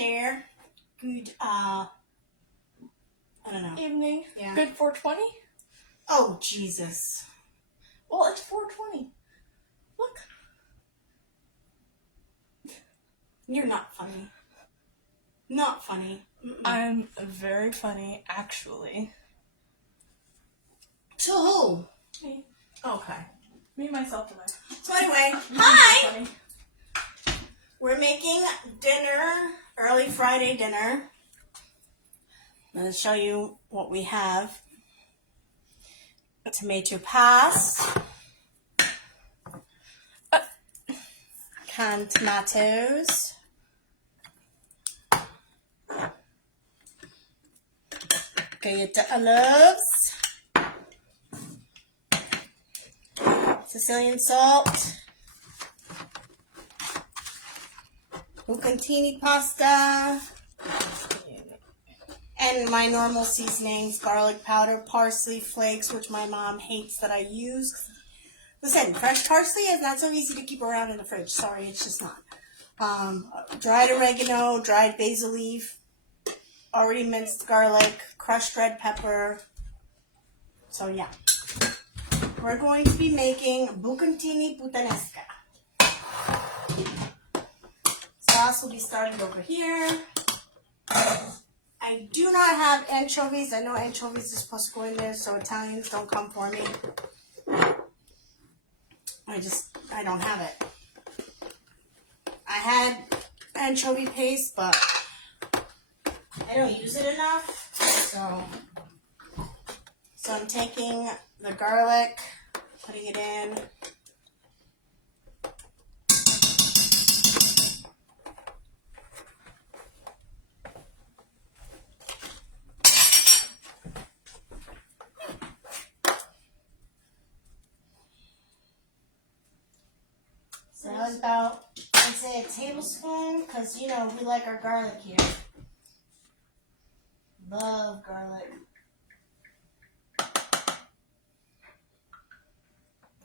there. Good, I don't know. Evening. Yeah. Good 420? Oh, Jesus. Well, it's 420. Look. You're not funny. Not funny. I'm very funny, actually. To who? Me. Okay. Me, myself, and I. So anyway, Hi! hi! We're making dinner, early Friday dinner. I'm going to show you what we have. Tomato paste. Canned tomatoes. Galleta olives. Sicilian salt. Bucatini pasta. And my normal seasonings, garlic powder, parsley flakes, which my mom hates that I use. Listen, fresh parsley is not so easy to keep around in the fridge. Sorry, it's just not. Dried oregano, dried basil leaf, already minced garlic, crushed red pepper. So yeah. We're going to be making Bucatini Puttanesca. Sauce will be started over here. I do not have anchovies. I know anchovies are supposed to go in there, so Italians don't come for me. I don't have it. I had anchovy paste, but I don't use it enough. So I'm taking the garlic, putting it in. So that was about, I'd say, a tablespoon, because, you know, we like our garlic here. Love garlic.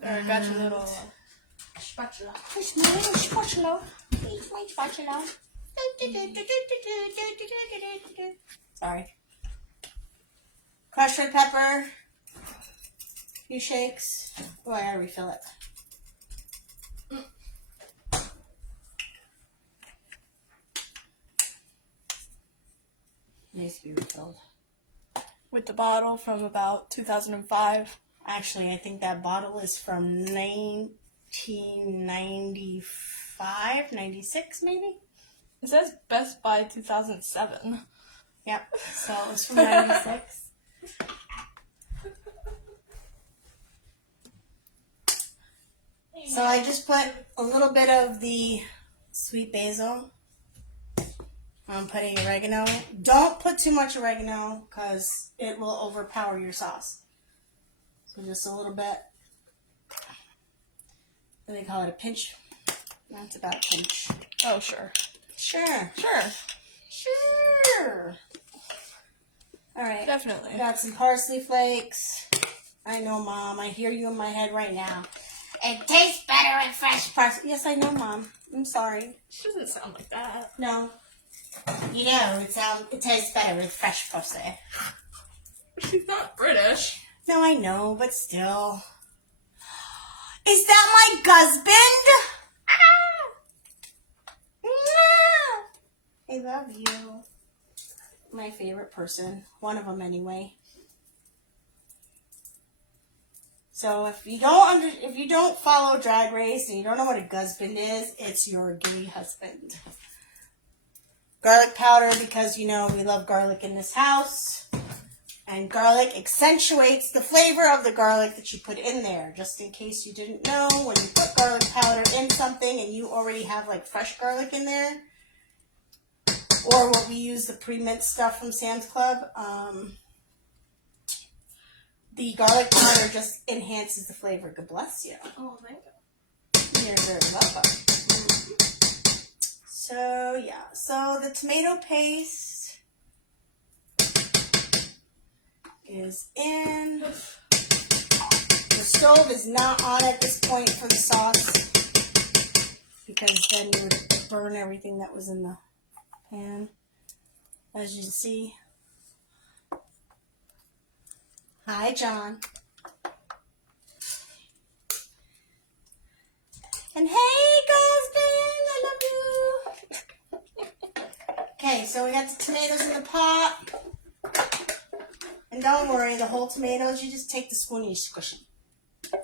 There, I got your little spatula. Here's my little spatula. Here's my spatula. Sorry. Crushed red pepper. A few shakes. Oh, I gotta refill it. Needs to be refilled. With the bottle from about 2005. Actually, I think that bottle is from 1995, 96 maybe? It says Best Buy 2007. Yep, so it's from 96. So I just put a little bit of the sweet basil. I'm putting oregano. Don't put too much oregano because it will overpower your sauce. So just a little bit. What do they call it? A pinch? That's about a pinch. Oh, sure. Sure. All right. Definitely. Got some parsley flakes. I know, Mom. I hear you in my head right now. It tastes better with fresh parsley. Yes, I know, Mom. I'm sorry. She doesn't sound like that. No. You know, it tastes better with fresh parsley. She's not British. No, I know, but still. Is that my husband? I love you. My favorite person. One of them, anyway. So if you don't follow Drag Race and you don't know what a husband is, it's your gay husband. Garlic powder, because you know we love garlic in this house. And garlic accentuates the flavor of the garlic that you put in there. Just in case you didn't know, when you put garlic powder in something and you already have like fresh garlic in there, or what we use, the pre-minced stuff from Sam's Club, the garlic powder just enhances the flavor. God bless you. Oh, thank you. You're very welcome. So, yeah. So, the tomato paste is in. The stove is not on at this point for the sauce, because then you would burn everything that was in the pan. As you can see. Hi, John. And hey, husband, I love you. Okay, so we got the tomatoes in the pot. And don't worry, the whole tomatoes, you just take the spoon and you squish them.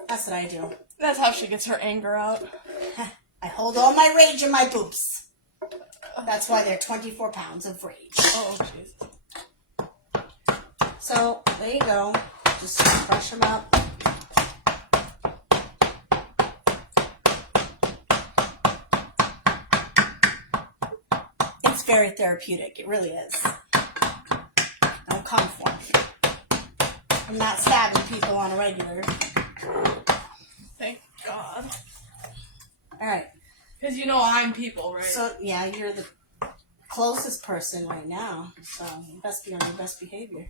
That's what I do. That's how she gets her anger out. I hold all my rage in my boobs. That's why they're 24 pounds of rage. Oh, jeez. So, there you go. Just crush them up. It's very therapeutic. It really is. Don't come for me. I'm not stabbing people on a regular. Thank God. Alright. Because you know I'm people, right? So, yeah, you're the closest person right now. So, you best be on your best behavior.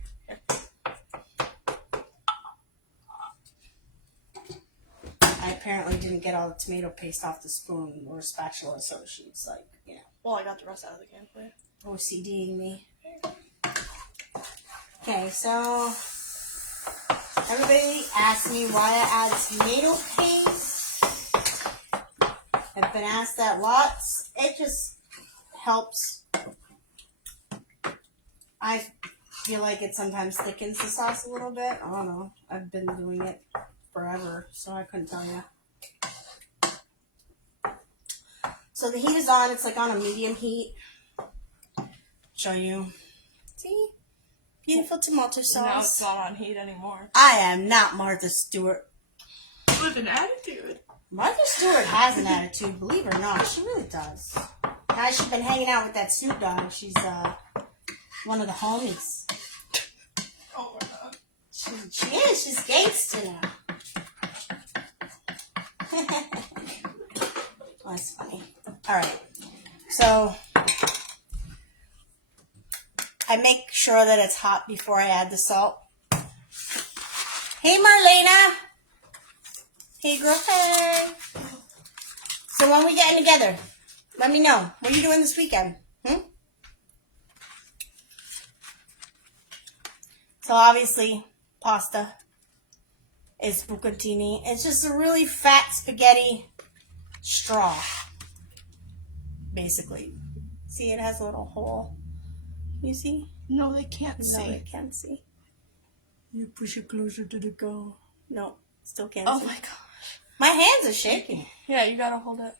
I apparently didn't get all the tomato paste off the spoon or spatula, so she's like, you know. Well, I got the rest out of the can for you. OCDing me. Okay, so everybody asked me why I add tomato paste. I've been asked that lots. It just helps. I feel like it sometimes thickens the sauce a little bit. I don't know. I've been doing it forever, so I couldn't tell you. So the heat is on. It's like on a medium heat. Show you. See? Beautiful tomato sauce. Now it's not on heat anymore. I am not Martha Stewart. With an attitude. Martha Stewart has an attitude, believe it or not. She really does. Now she's been hanging out with that Snoop Dogg. She's one of the homies. Oh my God. She is. She's gangster now. Oh, that's funny. Alright. So I make sure that it's hot before I add the salt. Hey, Marlena. Hey, girl. Hey. So when we getting together, let me know. What are you doing this weekend? So obviously, pasta is bucatini. It's just a really fat spaghetti straw, basically. See, it has a little hole. You see? No, they can't see. No, they can't see. You push it closer to the go. No, still can't Oh see. my gosh. My hands are shaking. Yeah, you gotta hold it.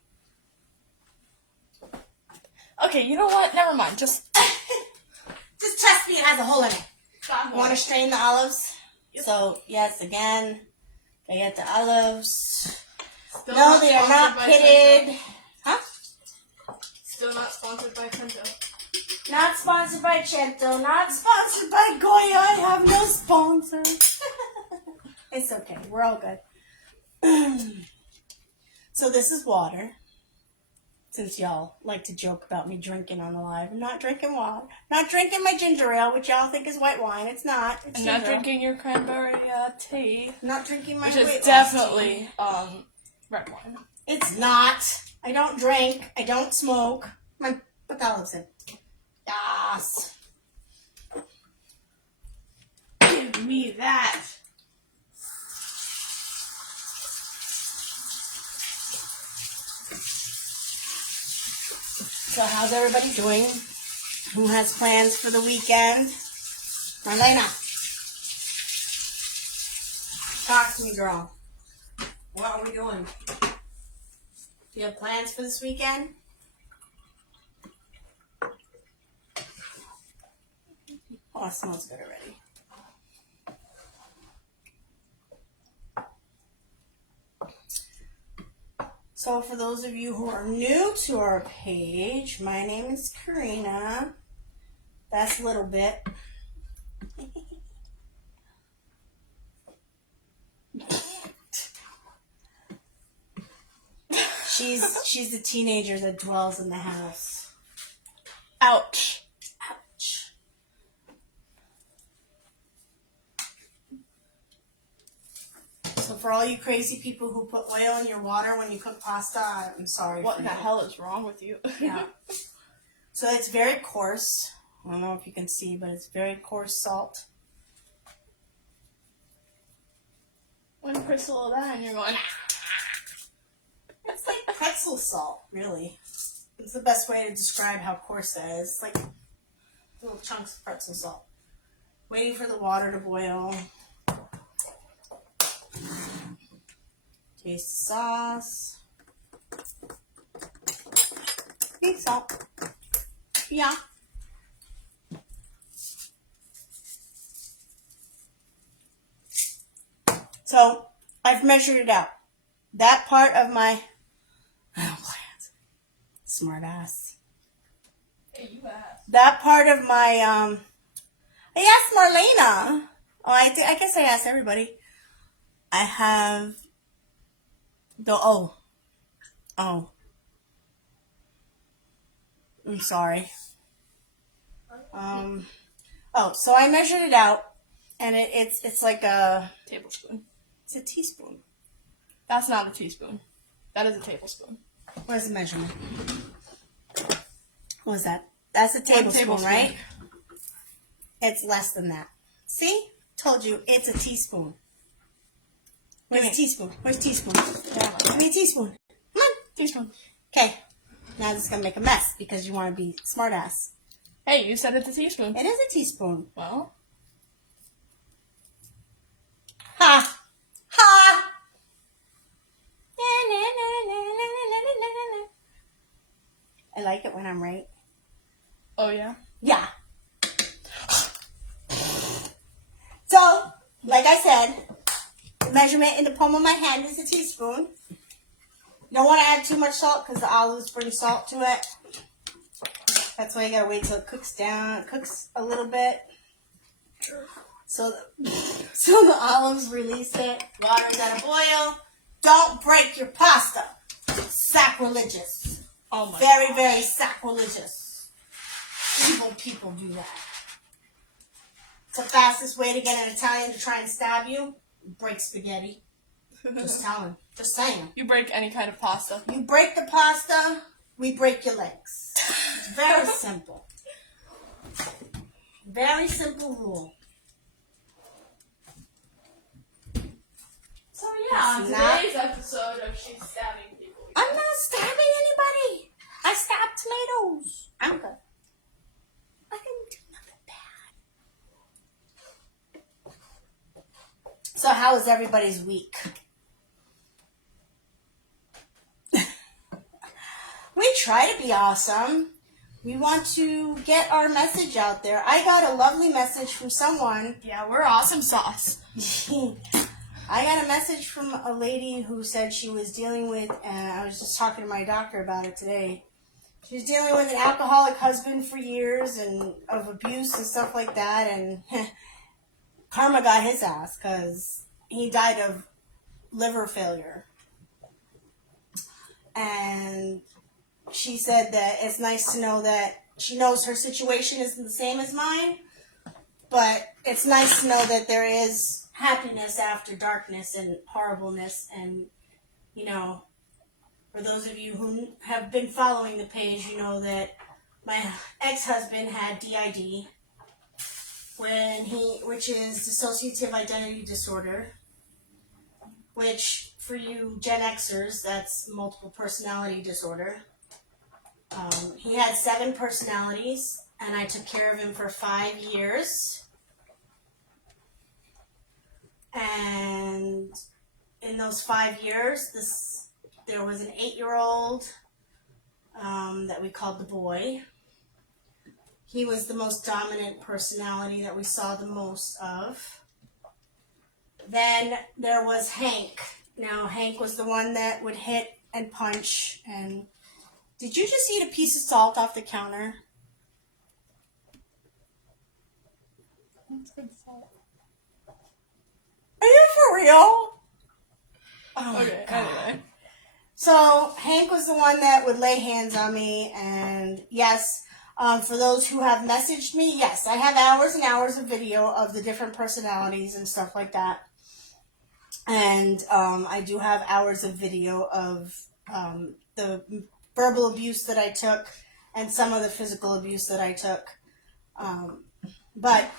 Okay, you know what? Never mind. Just trust me, it has a hole in it. You want to strain the olives? Yep. So, yes, again, I get the olives. Still No, they are not pitted. Huh? Still not sponsored by Cento. Not sponsored by Cento. Not sponsored by Goya. I have no sponsor. It's okay. We're all good. So this is water. Since y'all like to joke about me drinking on the live. I'm not drinking water. Not drinking my ginger ale, which y'all think is white wine. It's not. It's I'm ginger not ale. drinking your cranberry tea. Not drinking my Which weight is loss definitely tea. red wine. It's not. I don't drink. I don't smoke. Come on, put the olives in. Yes. Give me that. So how's everybody doing? Who has plans for the weekend? Marlena. Talk to me, girl. What are we doing? Do you have plans for this weekend? Oh, it smells good already. So for those of you who are new to our page, my name is Karina. That's a little bit. She's the teenager that dwells in the house. Ouch. Ouch. So for all you crazy people who put oil in your water when you cook pasta, I'm sorry What for in the you. hell is wrong with you? Yeah. So it's very coarse. I don't know if you can see, but it's very coarse salt. When you press a little of that and you're going, It's like pretzel salt, really. It's the best way to describe how coarse that is. It's like little chunks of pretzel salt. Waiting for the water to boil. Taste the sauce. Need salt. Yeah. So, I've measured it out. That part of my smart ass. hey, you asked. That part of my I asked Marlena. Oh, I guess I asked everybody. I have the oh. I'm sorry. So I measured it out, and it's like Tablespoon. it's a teaspoon. That's not a teaspoon. That is a tablespoon. What is the measurement? What is that? That's a tablespoon, right? It's less than that. See? Told you, it's a teaspoon. Where's a teaspoon? Where's teaspoon? Yeah. Give me a teaspoon. Come on. Teaspoon. Okay. Now this is gonna make a mess because you want to be smart ass. Hey, you said it's a teaspoon. It is a teaspoon. Well, Ha! Ha! I like it when I'm right. oh yeah. Yeah. So, like I said, the measurement in the palm of my hand is a teaspoon. Don't want to add too much salt because the olives bring salt to it. That's why you gotta wait till it cooks down. It cooks a little bit. So the olives release it. Water's at a boil. Don't break your pasta. Sacrilegious. Oh my. Very, very sacrilegious. Evil people do that. It's the fastest way to get an Italian to try and stab you. Break spaghetti. Just telling. Just saying. You break any kind of pasta. You break the pasta, we break your legs. It's very simple. Very simple rule. So yeah, on It's not- today's episode of She's Stabbing People. I'm not stabbing anybody. I stabbed tomatoes. I'm good. I didn't do nothing bad. So how was everybody's week? We try to be awesome. We want to get our message out there. I got a lovely message from someone. Yeah, we're awesome sauce. I got a message from a lady who said she was dealing with, and I was just talking to my doctor about it today. She was dealing with an alcoholic husband for years and of abuse and stuff like that, and karma got his ass because he died of liver failure. And she said that it's nice to know that she knows her situation isn't the same as mine, but it's nice to know that there is happiness after darkness and horribleness. And, you know, for those of you who have been following the page, you know that my ex-husband had DID, which is dissociative identity disorder, which for you Gen Xers, that's multiple personality disorder. He had 7 personalities, and I took care of him for 5 years. And in those 5 years, there was an 8-year-old that we called the boy. He was the most dominant personality that we saw the most of. Then there was Hank. Now, Hank was the one that would hit and punch. And did you just eat a piece of salt off the counter? That's good salt. Are you for real? Oh Okay, my God. anyway. So Hank was the one that would lay hands on me, and yes, for those who have messaged me, yes, I have hours and hours of video of the different personalities and stuff like that. And I do have hours of video of the verbal abuse that I took and some of the physical abuse that I took. But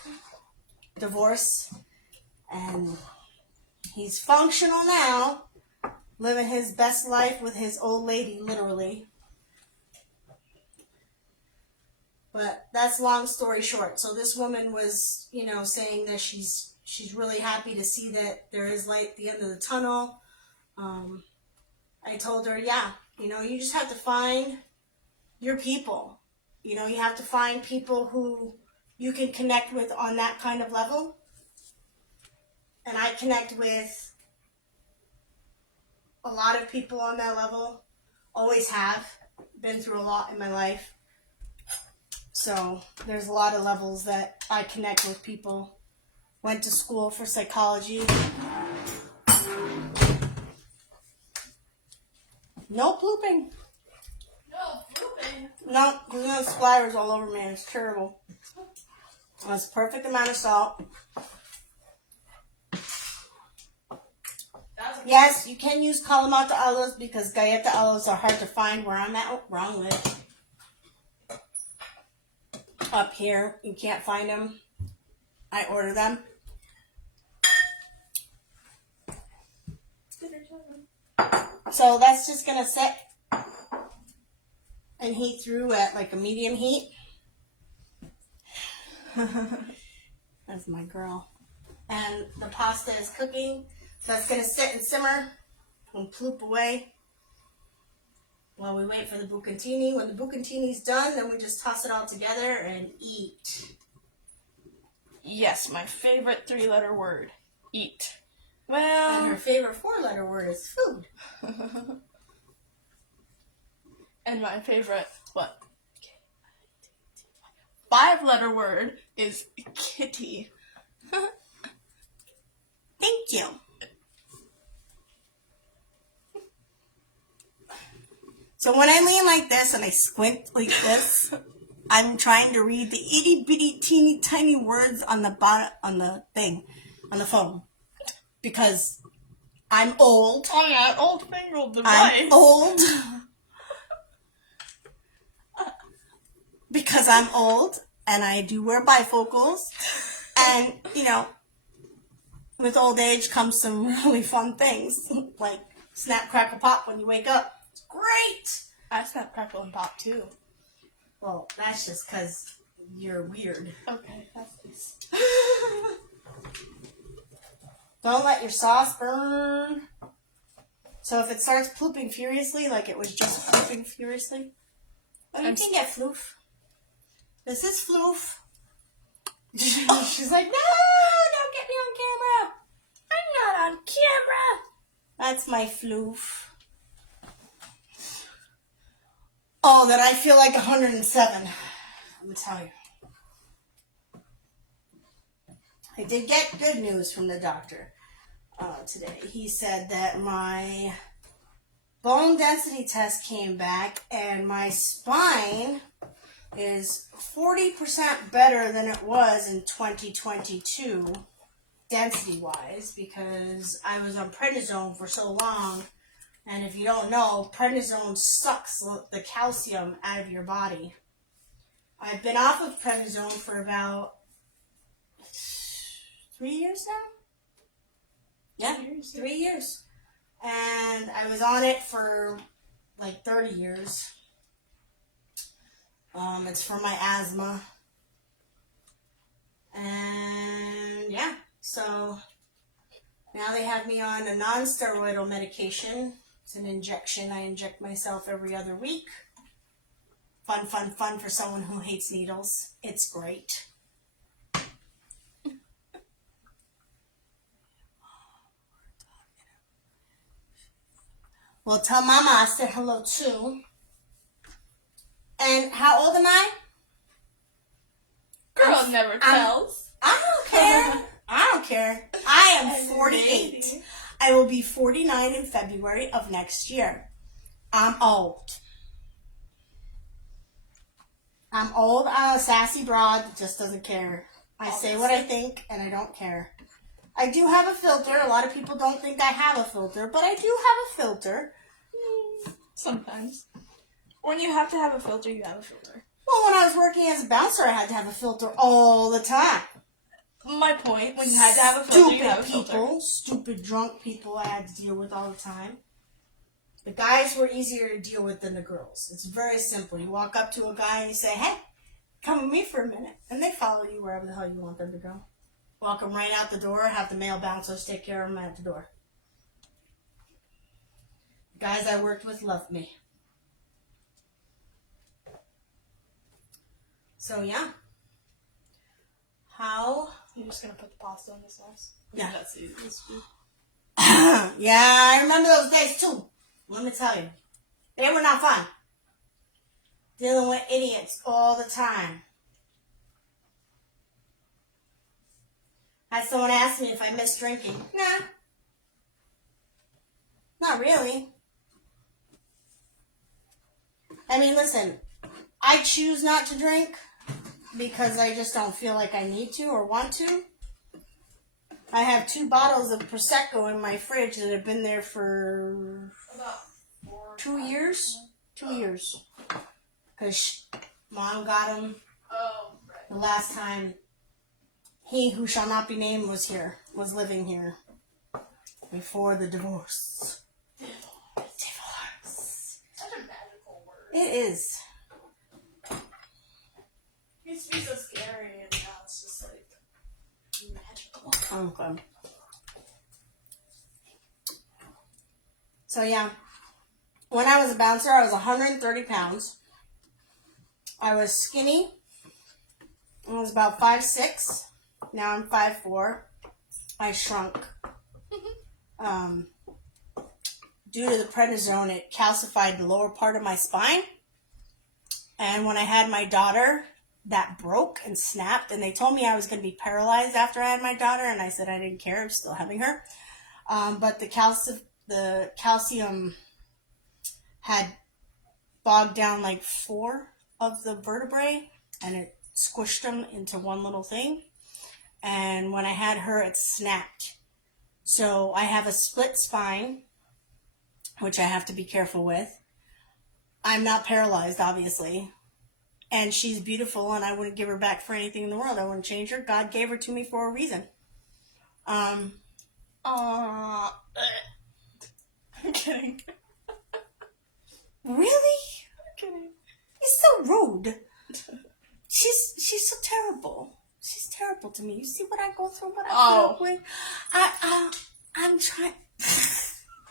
divorce, and he's functional now, living his best life with his old lady, literally. But that's long story short. So this woman was, saying that she's really happy to see that there is light at the end of the tunnel. I told her, yeah, you just have to find your people. You have to find people who you can connect with on that kind of level. And I connect with a lot of people on that level. Always have. Been through a lot in my life. So there's a lot of levels that I connect with people. Went to school for psychology. No pooping. No pooping. No, there's no splatters all over me. It's terrible. That's the perfect amount of salt. Yes, you can use Kalamata olives because Galleta olives are hard to find where I'm at. Oh, wrong lid. Up here, you can't find them. I order them. So that's just going to sit and heat through at like a medium heat. That's my girl. And the pasta is cooking. So that's going to sit and simmer and ploop away while we wait for the bucatini. When the bucatini's done, then we just toss it all together and eat. Yes, my favorite 3-letter word. Eat. And Well, her favorite 4-letter word is food. and my favorite, 5-letter word is kitty. Thank you. So when I lean like this and I squint like this, I'm trying to read the itty bitty teeny tiny words on the bottom, on the thing, on the phone. Because I'm old. On that old-fangled device. I'm old. Because I'm old and I do wear bifocals. And, with old age comes some really fun things. Like snap, crackle, pop when you wake up. It's great. I snap, crackle, and pop too. Well, that's just because you're weird. Okay, that's nice. Don't let your sauce burn. So if it starts plooping furiously, like it was just plooping furiously, you can get floof. This is floof. She's like, no, don't get me on camera. I'm not on camera. That's my floof. Oh, that I feel like 107. I'm going to tell you. I did get good news from the doctor today. He said that my bone density test came back and my spine is 40% better than it was in 2022, density-wise, because I was on prednisone for so long. And if you don't know, prednisone sucks the calcium out of your body. I've been off of prednisone for about 3 years now? Yeah, 3 years. And I was on it for like 30 years. It's for my asthma. And yeah, so now they have me on a non-steroidal medication. It's an injection. I inject myself every other week. Fun, fun, fun for someone who hates needles. It's great. Well, tell Mama I said hello too. And how old am I? Girl never tells. I don't care. I don't care. I am 48. I will be 49 in February of next year. I'm old. I'm old. I'm a sassy broad that just doesn't care. I say what I think and I don't care. I do have a filter. A lot of people don't think I have a filter, but I do have a filter. Sometimes. When you have to have a filter, you have a filter. Well, when I was working as a bouncer, I had to have a filter all the time. My point, when you had to have a filter, you have a filter. Stupid drunk people I had to deal with all the time. The guys were easier to deal with than the girls. It's very simple. You walk up to a guy and you say, hey, come with me for a minute. And they follow you wherever the hell you want them to go. Walk them right out the door, have the male bouncers take care of them at the door. The guys I worked with loved me. So, yeah. How? You're just going to put the pasta on the sauce? Yeah. That's the easiest to do. Yeah, I remember those days too. Let me tell you. They were not fun. Dealing with idiots all the time. Had someone ask me if I miss drinking. Nah. Not really. I mean, listen, I choose not to drink because I just don't feel like I need to or want to. I have 2 bottles of Prosecco in my fridge that have been there for About 2 years. 2 years. Because Mom got them the last time he who shall not be named was living here. Before the divorce. Divorce. Such a magical word. It is. It used to be so scary, and now it's just like magical. Okay. So yeah, when I was a bouncer, I was 130 pounds. I was skinny. I was about 5'6". Now I'm 5'4". I shrunk. Due to the prednisone, it calcified the lower part of my spine. And when I had my daughter, that broke and snapped. And they told me I was going to be paralyzed after I had my daughter. And I said I didn't care. I'm still having her. But the calcium had bogged down like 4 of the vertebrae. And it squished them into one little thing. And when I had her, it snapped. So I have a split spine, which I have to be careful with. I'm not paralyzed, obviously. And she's beautiful, and I wouldn't give her back for anything in the world. I wouldn't change her. God gave her to me for a reason. I'm kidding. Really? I'm kidding. You're so rude. She's so terrible. She's terrible to me. You see what I go through? What I put up with? I'm trying.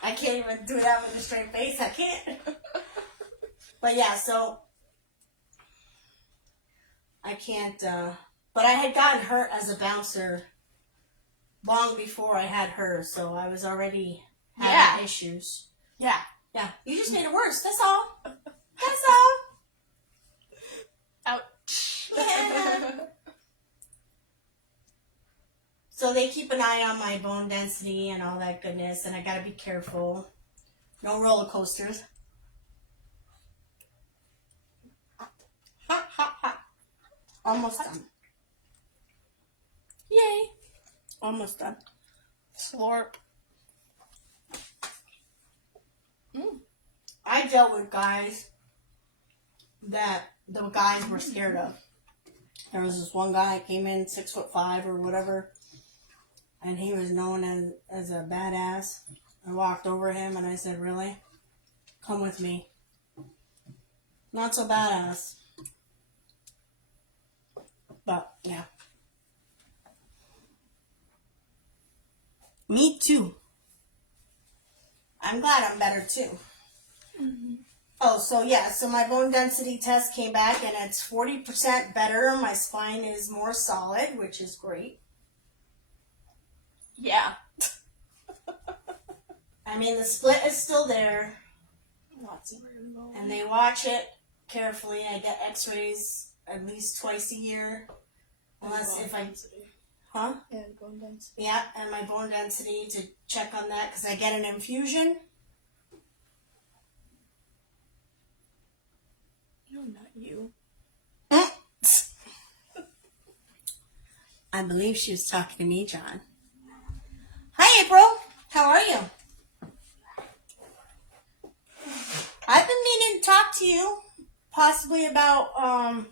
I can't even do that with a straight face. I can't. But yeah, so I can't. But I had gotten hurt as a bouncer long before I had her, so I was already having issues. Yeah. Yeah. You just made it worse. That's all. That's all. Ouch. Yeah. So they keep an eye on my bone density and all that goodness, and I gotta be careful. No roller coasters. Ha, ha, ha. Almost done. Yay. Almost done. Slurp. I dealt with guys that the guys were scared of. There was this one guy came in 6'5" or whatever, and he was known as a badass. I walked over him and I said, really? Come with me. Not so badass. But, yeah. Me too. I'm glad I'm better too. Mm-hmm. Oh, so yeah, so my bone density test came back and it's 40% better. My spine is more solid, which is great. Yeah. I mean, the split is still there. And they watch it carefully. I get x-rays at least twice a year. Unless if I... Huh? Yeah, bone density. Yeah, and my bone density to check on that because I get an infusion. No, not you. I believe she was talking to me, John. Hi, April. How are you? I've been meaning to talk to you. possibly about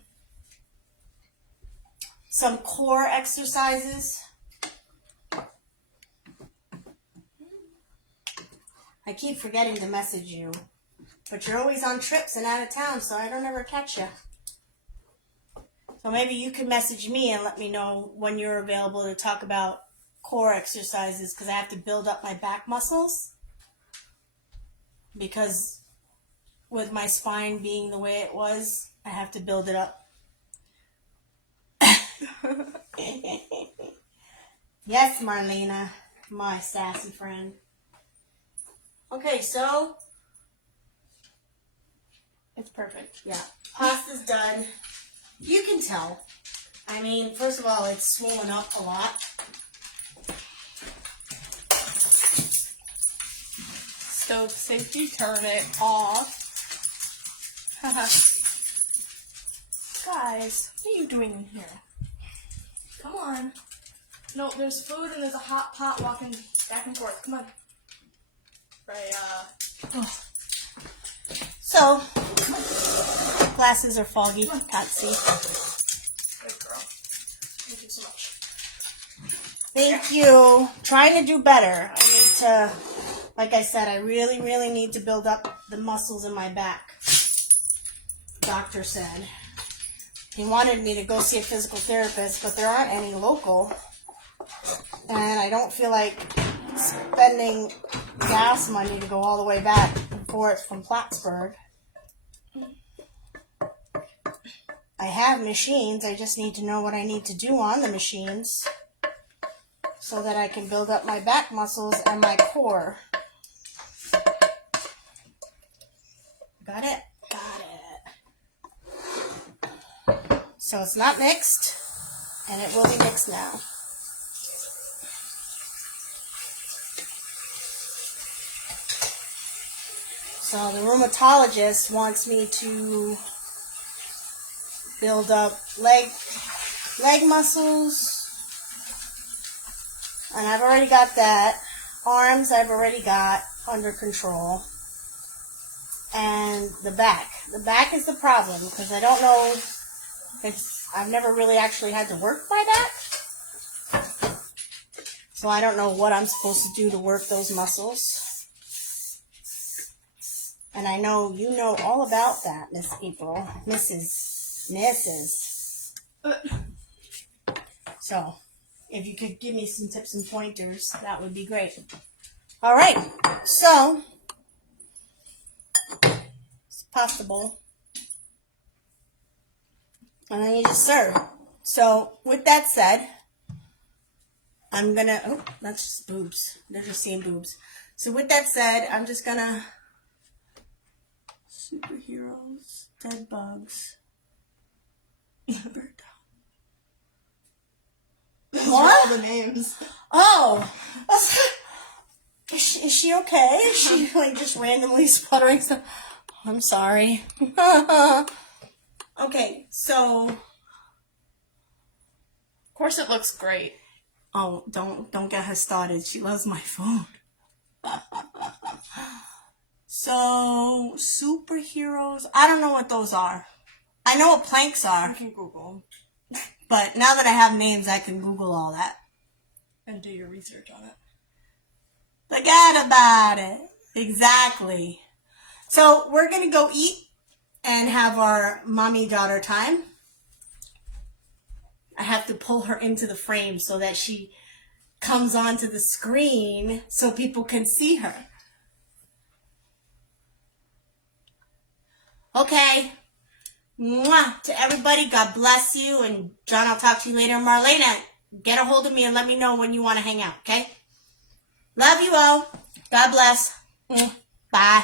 some core exercises. I keep forgetting to message you, but you're always on trips and out of town, so I don't ever catch you. So maybe you can message me and let me know when you're available to talk about core exercises, because I have to build up my back muscles, because with my spine being the way it was, I have to build it up. Yes, Marlena, my sassy friend. Okay, so It's perfect. yeah, pasta's done. You can tell. I mean, first of all, it's swollen up a lot. Stove safety, turn it off. Guys, what are you doing in here? Come on. No, there's food and there's a hot pot walking back and forth. Come on. Freya. So, glasses are foggy. Can't see. Good girl. Thank you so much. Thank you. Trying to do better. I need to, like I said, I really, really need to build up the muscles in my back. Doctor said. He wanted me to go see a physical therapist, but there aren't any local. And I don't feel like spending gas money to go all the way back and forth from Plattsburgh. I have machines. I just need to know what I need to do on the machines so that I can build up my back muscles and my core. Got it? Got it. So it's not mixed, and it will be mixed now. So the rheumatologist wants me to build up leg muscles, and I've already got that. Arms I've already got under control. And the back. The back is the problem, because I don't know, I've never really actually had to work my back. So I don't know what I'm supposed to do to work those muscles. And I know you know all about that, Miss April. Mrs. So, if you could give me some tips and pointers, that would be great. All right, so it's pasta bowl, and then you just serve. So, with that said, I'm gonna. Oh, that's just boobs. They're just seeing boobs. So, with that said, I'm just gonna. Superheroes, dead bugs. Those are What? all the names. Oh, is she okay? Is she like just randomly sputtering stuff? I'm sorry. Okay, so Of course it looks great. oh, don't get her started. She loves my food. So superheroes, I don't know what those are. I know what planks are, You can Google but now that I have names, I can Google all that. and do your research on it. Forget about it. Exactly. So we're going to go eat and have our mommy-daughter time. I have to pull her into the frame so that she comes onto the screen so people can see her. Okay. Mwah. To everybody, God bless you. And John, I'll talk to you later. Marlena, get a hold of me and let me know when you want to hang out, okay? Love you all. God bless. Bye.